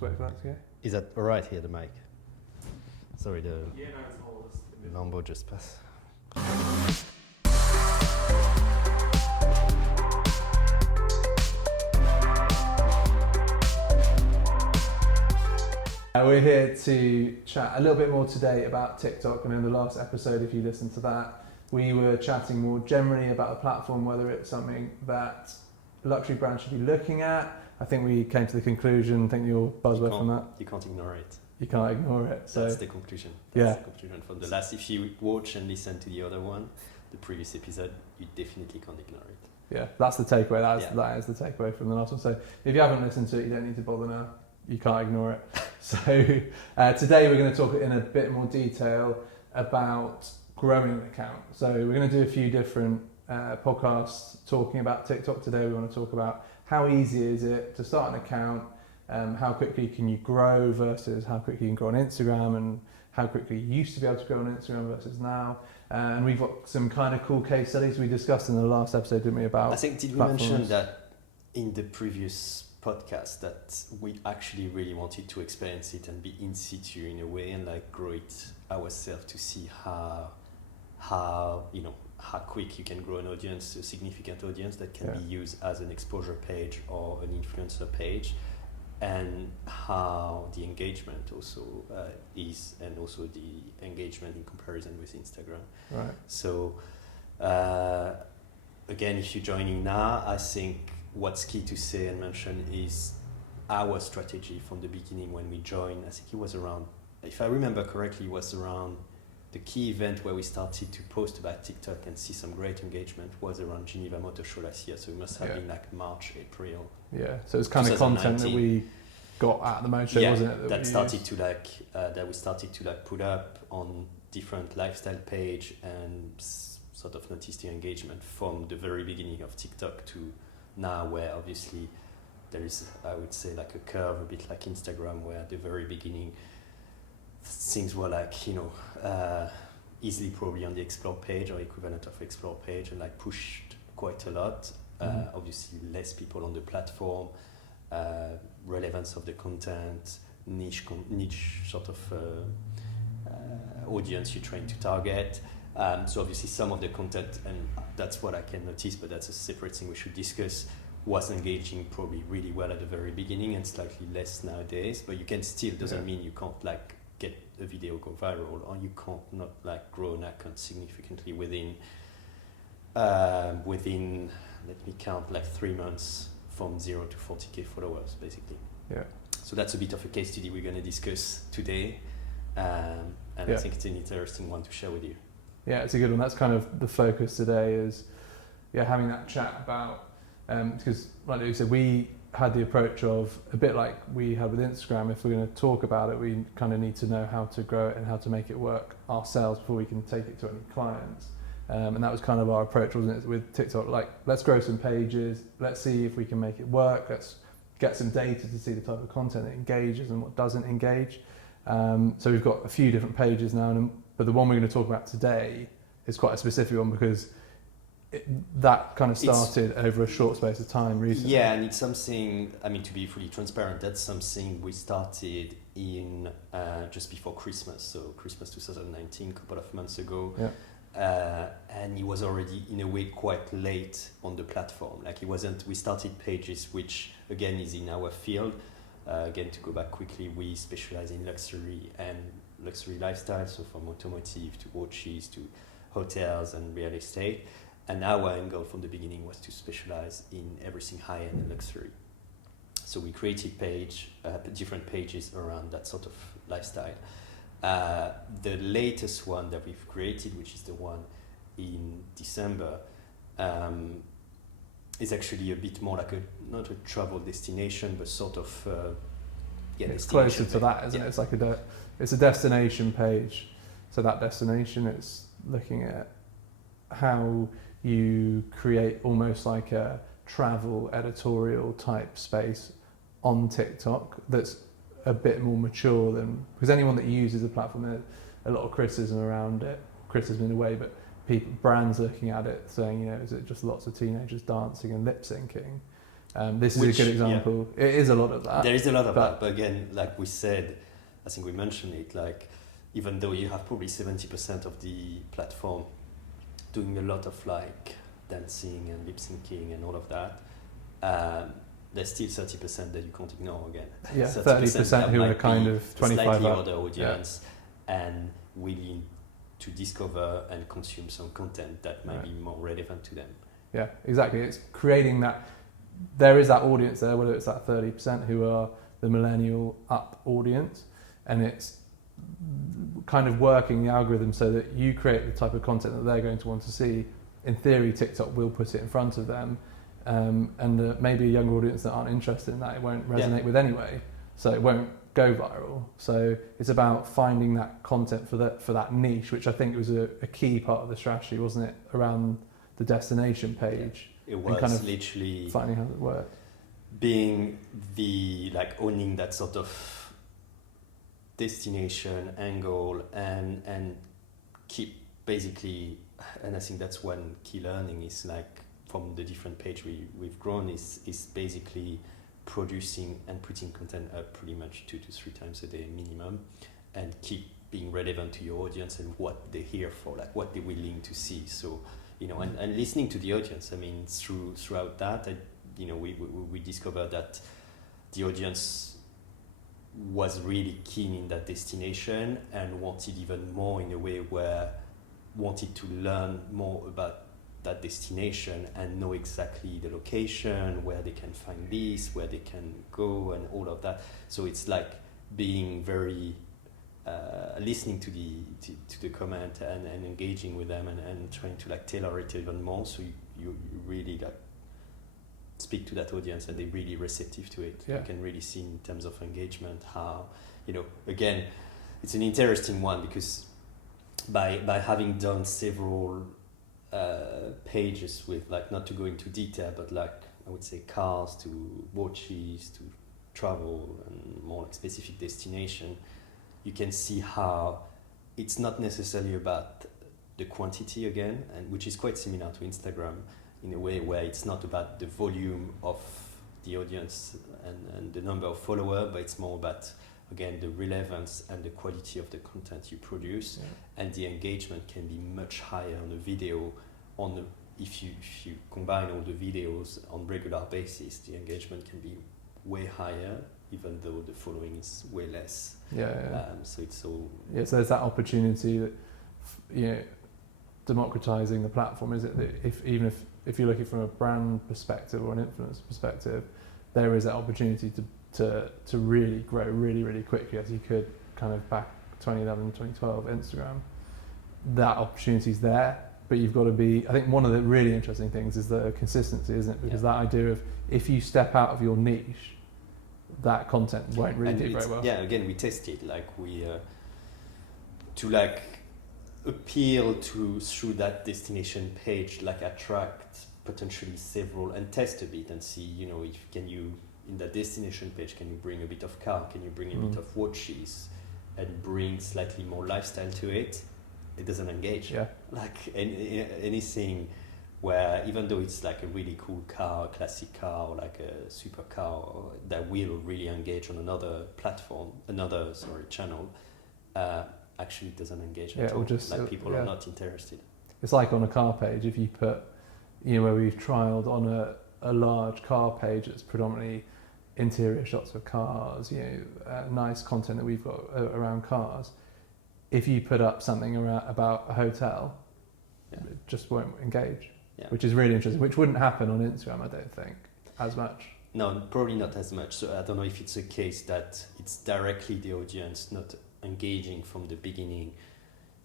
Just wait for that to go. Is that all right here, the mic? Sorry, the Yeah, no, it's all just Lambo just passed. We're here to chat a little bit more today about TikTok, and in the last episode, if you listened to that, we were chatting more generally about the platform, whether it's something that luxury brands should be looking at. I think we came to the conclusion, I think your buzzword from that. You can't ignore it. You can't ignore it. So That's the conclusion. That's the conclusion from the last. If you watch and listen to the other one, the previous episode, you definitely can't ignore it. yeah, that's the takeaway. That is the takeaway from the last one. So if you haven't listened to it, you don't need to bother now. You can't ignore it. So today we're going to talk in a bit more detail about growing an account. So we're going to do a few different podcasts talking about TikTok. Today we want to talk about how easy is it to start an account, how quickly can you grow versus how quickly you can grow on Instagram, and how quickly you used to be able to grow on Instagram versus now. And we've got some kind of cool case studies we discussed in the last episode, didn't we, about I think, did we mention that in the previous podcast that we actually really wanted to experience it and be in situ in a way and like grow it ourselves to see how quick you can grow an audience, a significant audience that can be used as an exposure page or an influencer page, and how the engagement also is, and also the engagement in comparison with Instagram. Right. So again, if you're joining now, I think what's key to say and mention is our strategy from the beginning when we joined. I think it was around, if I remember correctly, it was around the key event where we started to post about TikTok and see some great engagement was around Geneva Motor Show last year. So it must have been like March, April. Yeah, so it's kind of content that we got at the motor show, wasn't it? That we started to put up on different lifestyle page and sort of noticed the engagement from the very beginning of TikTok to now, where obviously there is, I would say, like a curve, a bit like Instagram, where at the very beginning things were like, easily probably on the explore page or equivalent of explore page, and like pushed quite a lot. Obviously less people on the platform, relevance of the content, niche sort of audience you're trying to target. So obviously some of the content, and that's what I can notice, but that's a separate thing we should discuss, was engaging probably really well at the very beginning and slightly less nowadays. But you can still, doesn't mean you can't like get a video go viral, or you can't not like grow an account significantly within let me count, like 3 months from 0 to 40k followers basically. Yeah. So that's a bit of a case study we're going to discuss today, and I think it's an interesting one to share with you. Yeah, it's a good one. That's kind of the focus today, is having that chat about, because like you said, we had the approach of a bit like we had with Instagram. If we're going to talk about it, we kind of need to know how to grow it and how to make it work ourselves before we can take it to any clients. And that was kind of our approach, wasn't it, with TikTok? Like, let's grow some pages, let's see if we can make it work, let's get some data to see the type of content that engages and what doesn't engage. So we've got a few different pages now, but the one we're going to talk about today is quite a specific one, because that kind of started over a short space of time recently. Yeah, and it's something, I mean, to be fully transparent, that's something we started in just before Christmas, so Christmas 2019, a couple of months ago. Yeah. And it was already in a way quite late on the platform. Like, it wasn't, we started pages, which again is in our field. Again, to go back quickly, we specialize in luxury and luxury lifestyle, so from automotive to watches to hotels and real estate. And our angle from the beginning was to specialize in everything high-end and luxury. So we created different pages around that sort of lifestyle. The latest one that we've created, which is the one in December, is actually a bit more like not a travel destination, but sort of it's closer to that, isn't it? It's like it's a destination page. So that destination, it's looking at how you create almost like a travel editorial type space on TikTok that's a bit more mature than, because anyone that uses the platform, there's a lot of criticism around it, criticism in a way, but brands looking at it saying, is it just lots of teenagers dancing and lip syncing? This is Which, a good example. It is a lot of that. There is a lot of but- that, but again, like we said, I think we mentioned it, like even though you have probably 70% of the platform doing a lot of like dancing and lip syncing and all of that, there's still 30% that you can't ignore again. Yeah, 30% 30% who might are kind be of 25 slightly up. older audience and willing to discover and consume some content that might Right. be more relevant to them. Yeah, exactly. It's creating that. There is that audience there, whether it's that 30% who are the millennial up audience, and it's kind of working the algorithm so that you create the type of content that they're going to want to see. In theory, TikTok will put it in front of them, and maybe a younger audience that aren't interested in that, it won't resonate with anyway, so it won't go viral. So it's about finding that content for that niche, which I think was a key part of the strategy, wasn't it, around the destination page. It was kind of literally finding how it worked. being the like owning that sort of destination angle and keep basically, and I think that's one key learning is like from the different page we've grown is basically producing and putting content up pretty much 2 to 3 times a day minimum, and keep being relevant to your audience and what they're here for, like what they're willing to see. So and listening to the audience. I mean, throughout that, we discovered that the audience was really keen in that destination and wanted even more in a way where wanted to learn more about that destination and know exactly the location, where they can find this, where they can go, and all of that. So it's like being very listening to the comment and engaging with them and trying to like tailor it even more, so you really like speak to that audience and they're really receptive to it. Yeah. You can really see in terms of engagement how, again, it's an interesting one because by having done several pages with, like, not to go into detail, but like I would say cars to watches to travel and more like specific destination, you can see how it's not necessarily about the quantity again, and which is quite similar to Instagram in a way where it's not about the volume of the audience and the number of followers, but it's more about, again, the relevance and the quality of the content you produce. Yeah. And the engagement can be much higher on a video. If you combine all the videos on regular basis, the engagement can be way higher, even though the following is way less. So it's all... Yeah, so there's that opportunity that, democratizing the platform, is it, that if you're looking from a brand perspective or an influencer perspective, there is that opportunity to really grow really, really quickly, as you could kind of back 2011, 2012 Instagram. That opportunity's there, but you've got to be, I think one of the really interesting things is the consistency, isn't it? Because that idea of, if you step out of your niche, that content won't really do very well. Yeah, again, we tested, like to like appeal to through that destination page, like attract potentially several and test a bit and see, if in that destination page, can you bring a bit of car, can you bring a bit of watches, and bring slightly more lifestyle to it? It doesn't engage. Yeah. Like anything where, even though it's like a really cool car, classic car, or like a supercar, that will really engage on another platform, channel, actually doesn't engage at all. Just, like people are not interested. It's like on a car page, if you put, where we've trialed on a large car page that's predominantly interior shots of cars, nice content that we've got around cars. If you put up something about a hotel, it just won't engage, which is really interesting, which wouldn't happen on Instagram, I don't think, as much. No, probably not as much. So I don't know if it's a case that it's directly the audience not engaging from the beginning,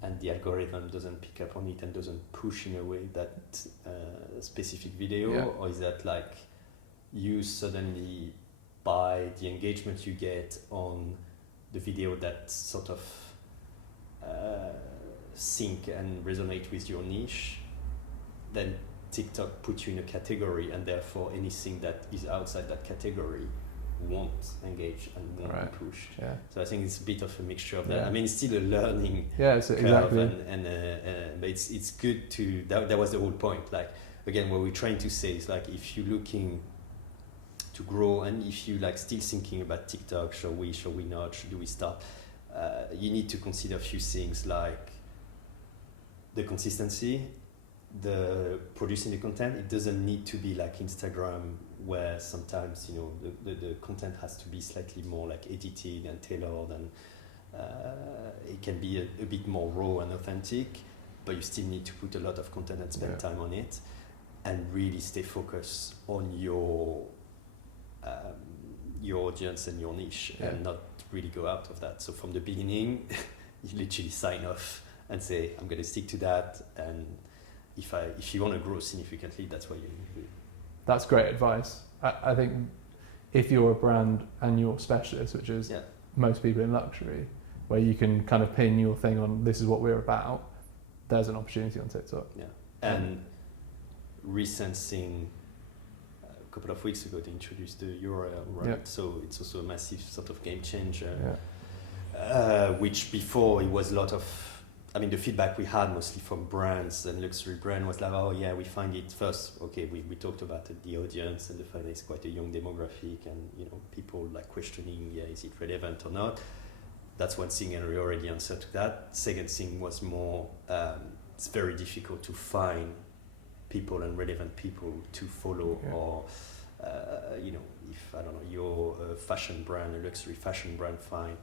and the algorithm doesn't pick up on it and doesn't push in a way that specific video, or is that like you suddenly, by the engagement you get on the video that sort of sync and resonate with your niche, then TikTok puts you in a category, and therefore anything that is outside that category won't engage and won't be pushed. Yeah. So I think it's a bit of a mixture of that. I mean, it's still a learning curve, exactly. But it's good to, that was the whole point. Like, again, what we're trying to say is, like, if you're looking to grow. And if you like still thinking about TikTok, shall we not, do we start, you need to consider a few things like the consistency, the producing the content. It doesn't need to be like Instagram, where sometimes, you know, the content has to be slightly more like edited and tailored, and it can be a bit more raw and authentic, but you still need to put a lot of content and spend time on it, and really stay focused on your audience and your niche, and not really go out of that. So from the beginning, you literally sign off and say, I'm going to stick to that, and if you want to grow significantly, that's what you need to do. That's great advice. I think if you're a brand and you're specialist, which is most people in luxury, where you can kind of pin your thing on this is what we're about, there's an opportunity on TikTok. Yeah. And recent thing, a couple of weeks ago, they introduced the URL, right? Yep. So it's also a massive sort of game changer, which before it was a lot of, I mean, the feedback we had mostly from brands and luxury brand was like, oh yeah, we find it first. Okay, we talked about the audience and the fact that it's quite a young demographic, and you know, people like questioning, is it relevant or not? That's one thing, and we already answered to that. Second thing was more, it's very difficult to find people and relevant people to follow, or you know, if I don't know, you're a fashion brand, a luxury fashion brand, find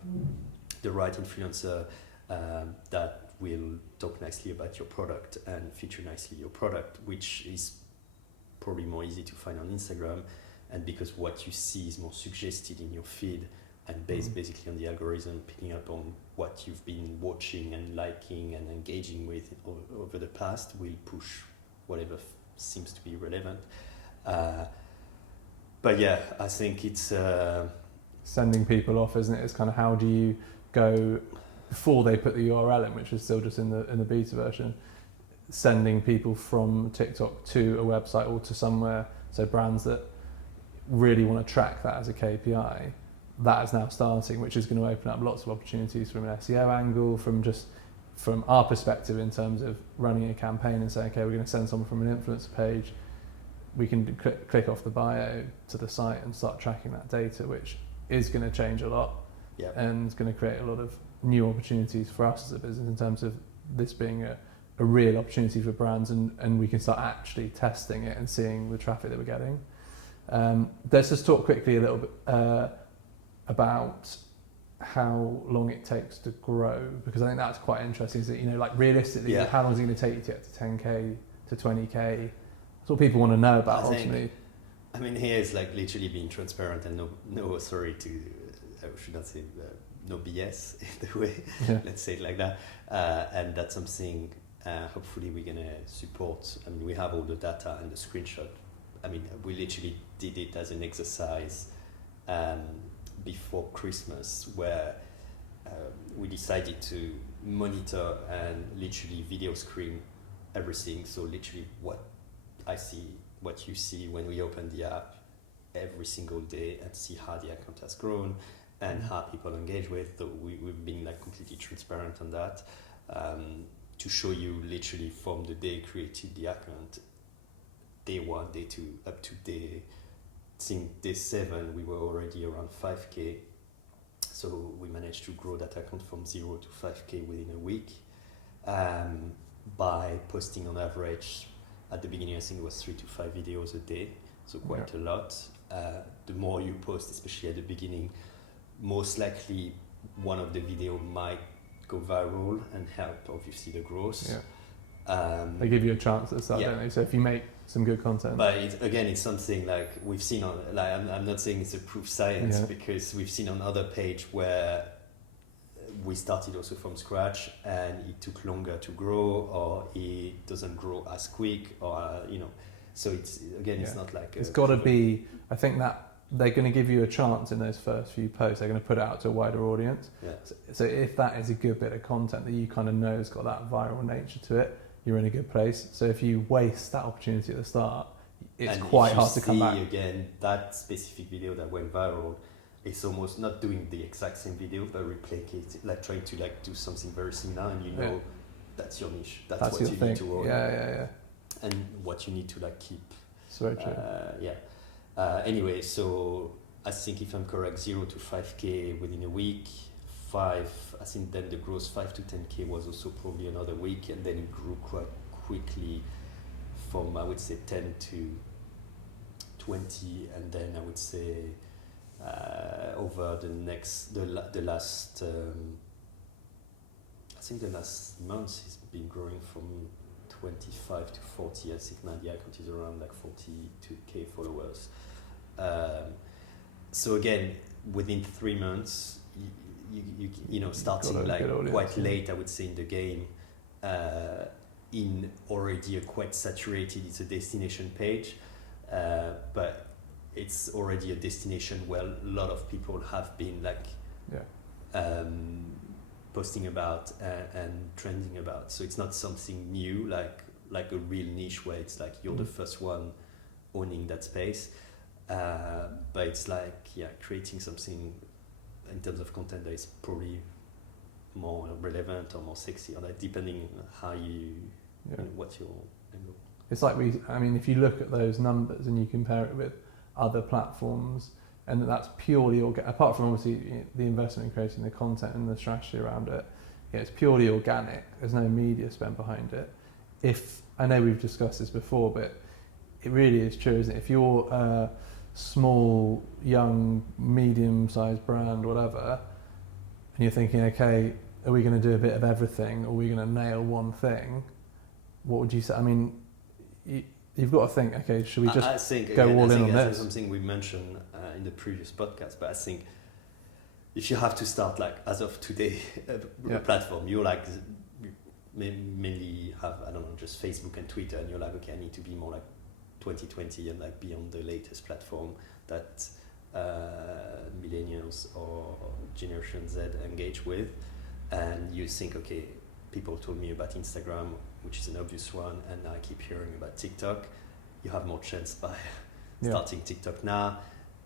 the right influencer that will talk nicely about your product and feature nicely your product, which is probably more easy to find on Instagram, and because what you see is more suggested in your feed and based basically on the algorithm picking up on what you've been watching and liking and engaging with over the past, will push whatever seems to be relevant. But yeah, I think it's sending people off, isn't it? It's kind of, how do you go before they put the URL in, which is still just in the beta version, sending people from TikTok to a website or to somewhere. So brands that really want to track that as a KPI, that is now starting, which is going to open up lots of opportunities from an SEO angle, from our perspective in terms of running a campaign and saying, okay, we're going to send someone from an influencer page. We can click off the bio to the site and start tracking that data, which is going to change a lot, and it's going to create a lot of new opportunities for us as a business in terms of this being a real opportunity for brands, and we can start actually testing it and seeing the traffic that we're getting. Let's just talk quickly a little bit about how long it takes to grow, because I think that's quite interesting. Is that, you know, like realistically, how long is it going to take you to get to 10k to 20k? That's what people want to know about ultimately. I mean, here is like literally being transparent and no sorry to, I should not say no BS in the way, let's say it like that. And that's something hopefully we're going to support. I mean, we have all the data and the screenshot. I mean, we literally did it as an exercise before Christmas, where we decided to monitor and literally video screen everything. So literally what I see, what you see when we open the app every single day, and see how the account has grown and how people engage with. So we've been like completely transparent on that, to show you literally from the day created the account, day 1, day 2, up to day 7, we were already around 5k. So we managed to grow that account from 0 to 5k within a week, by posting on average at the beginning, I think it was 3 to 5 videos a day, so quite a lot. The more you post, especially at the beginning, most likely one of the video might go viral and help obviously the growth. They give you a chance at the start, don't they? So if you make some good content. But it's something like we've seen on, like I'm not saying it's a proof science, because we've seen on other page where we started also from scratch and it took longer to grow, or it doesn't grow as quick, or you know. So it's it's not like it's got to be. I think that they're going to give you a chance in those first few posts. They're going to put it out to a wider audience. So if that is a good bit of content that you kind of know has got that viral nature to it, you're in a good place. So if you waste that opportunity at the start, it's quite hard to come back. Again, that specific video that went viral, it's almost not doing the exact same video, but replicate, like trying to like do something very similar, and you know that's your niche. That's what you need to own. Yeah. And what you need to like keep. So true. Anyway, so I think if I'm correct, 0 to 5K within a week. 5, I think then the growth 5 to 10K was also probably another week, and then it grew quite quickly from, I would say, 10 to 20, and then I would say over the last I think the last months it's been growing from 25 to 40. I think now the account is around like 42K followers. So again, within 3 months, you know, starting like quite late, I would say, in the game, in already a quite saturated, it's a destination page, but it's already a destination where a lot of people have been like posting about and trending about. So it's not something new, like a real niche where it's like you're the first one owning that space, but it's like creating something in terms of content that is probably more relevant or more sexy, or like depending on how you know, what's your angle. It's like if you look at those numbers and you compare it with other platforms, and that's purely apart from obviously the investment in creating the content and the strategy around it, it's purely organic. There's no media spent behind it. If I know we've discussed this before, but it really is true, isn't it? If you're a small, young, medium-sized brand, whatever, and you're thinking, okay, are we going to do a bit of everything, or are we going to nail one thing? What would you say? I mean, you've got to think, okay, should we just go all in on this? That's something we mentioned in the previous podcast, but I think if you have to start like as of today, a platform, you're like mainly have, I don't know, just Facebook and Twitter, and you're like, okay, I need to be more like 2020 and like be on the latest platform that millennials or Generation Z engage with, and you think, okay, people told me about Instagram, which is an obvious one, and now I keep hearing about TikTok. You have more chance by starting TikTok now,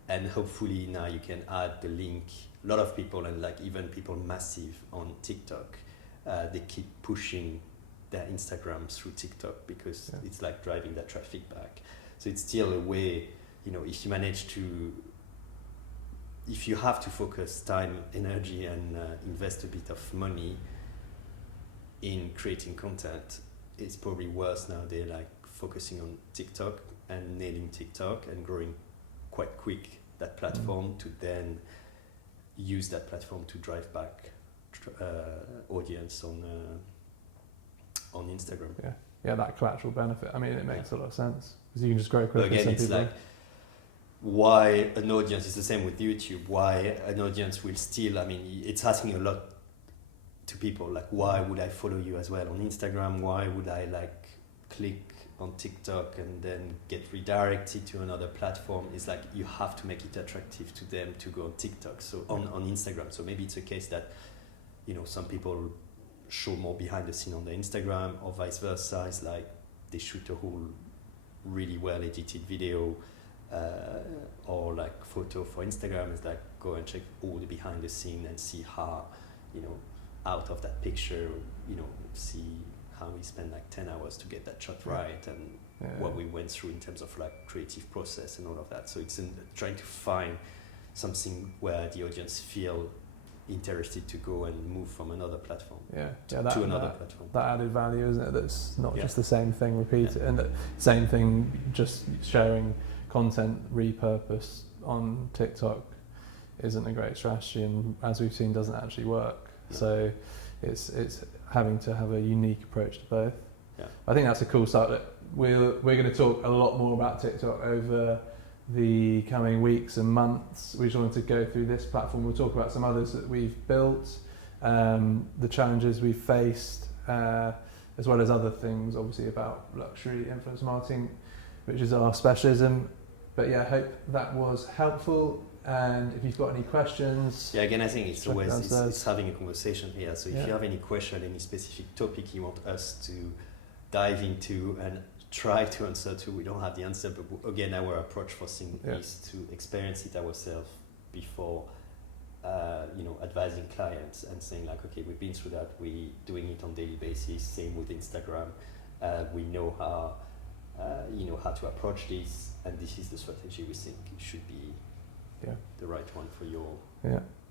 and hopefully now you can add the link. A lot of people, and like even people massive on TikTok, they keep pushing their Instagram through TikTok because it's like driving that traffic back. So it's still a way, you know, if you have to focus time, energy, and invest a bit of money in creating content, it's probably worse nowadays, like focusing on TikTok and nailing TikTok and growing quite quick that platform to then use that platform to drive back audience on Instagram. Yeah, that collateral benefit. I mean, it makes a lot of sense because you can just grow quickly. But again, it's like why an audience is the same with YouTube. Why an audience will still, I mean, it's asking a lot to people, like why would I follow you as well on Instagram? Why would I like click on TikTok and then get redirected to another platform? It's like you have to make it attractive to them to go on TikTok, so on Instagram. So maybe it's a case that, you know, some people show more behind the scene on the Instagram, or vice versa. It's like they shoot a whole really well edited video or like photo for Instagram. It's like go and check all the behind the scene and see how, you know, out of that picture, you know, see how we spend like 10 hours to get that shot right, and what we went through in terms of like creative process and all of that. So it's trying to find something where the audience feel interested to go and move from another platform to another platform. That added value, isn't it? That's not just the same thing repeated, and the same thing just sharing content repurposed on TikTok isn't a great strategy, and as we've seen, doesn't actually work. So it's having to have a unique approach to both. I think that's a cool start. That we're going to talk a lot more about TikTok over the coming weeks and months. We just wanted to go through this platform. We'll talk about some others that we've built, the challenges we've faced, as well as other things, obviously about luxury influencer marketing, which is our specialism. But I hope that was helpful. And if you've got any questions... again, I think it's always it's having a conversation here. So if you have any question, any specific topic you want us to dive into and try to answer to, we don't have the answer, but again, our approach for things is to experience it ourselves before, you know, advising clients and saying like, okay, we've been through that, we're doing it on a daily basis, same with Instagram. We know how you know, how to approach this, and this is the strategy we think should be the right one for your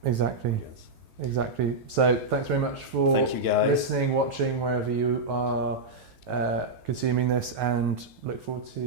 Exactly. audience. Exactly. So thanks very much for Thank you, guys. listening, watching, wherever you are consuming this, and look forward to